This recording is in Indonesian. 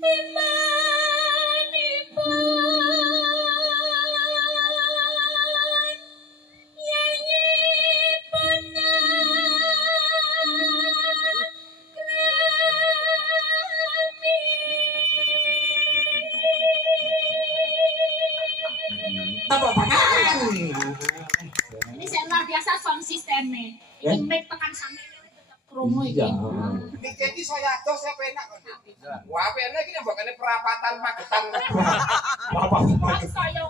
Tepuk tangan. Ini saya luar biasa sound sistemnya. Ini mic tekan sampai tetap promo ini. Ini jadi saya aja saya penak kok. Wah, penak iki mbokane perapatan Magetan. Pas saya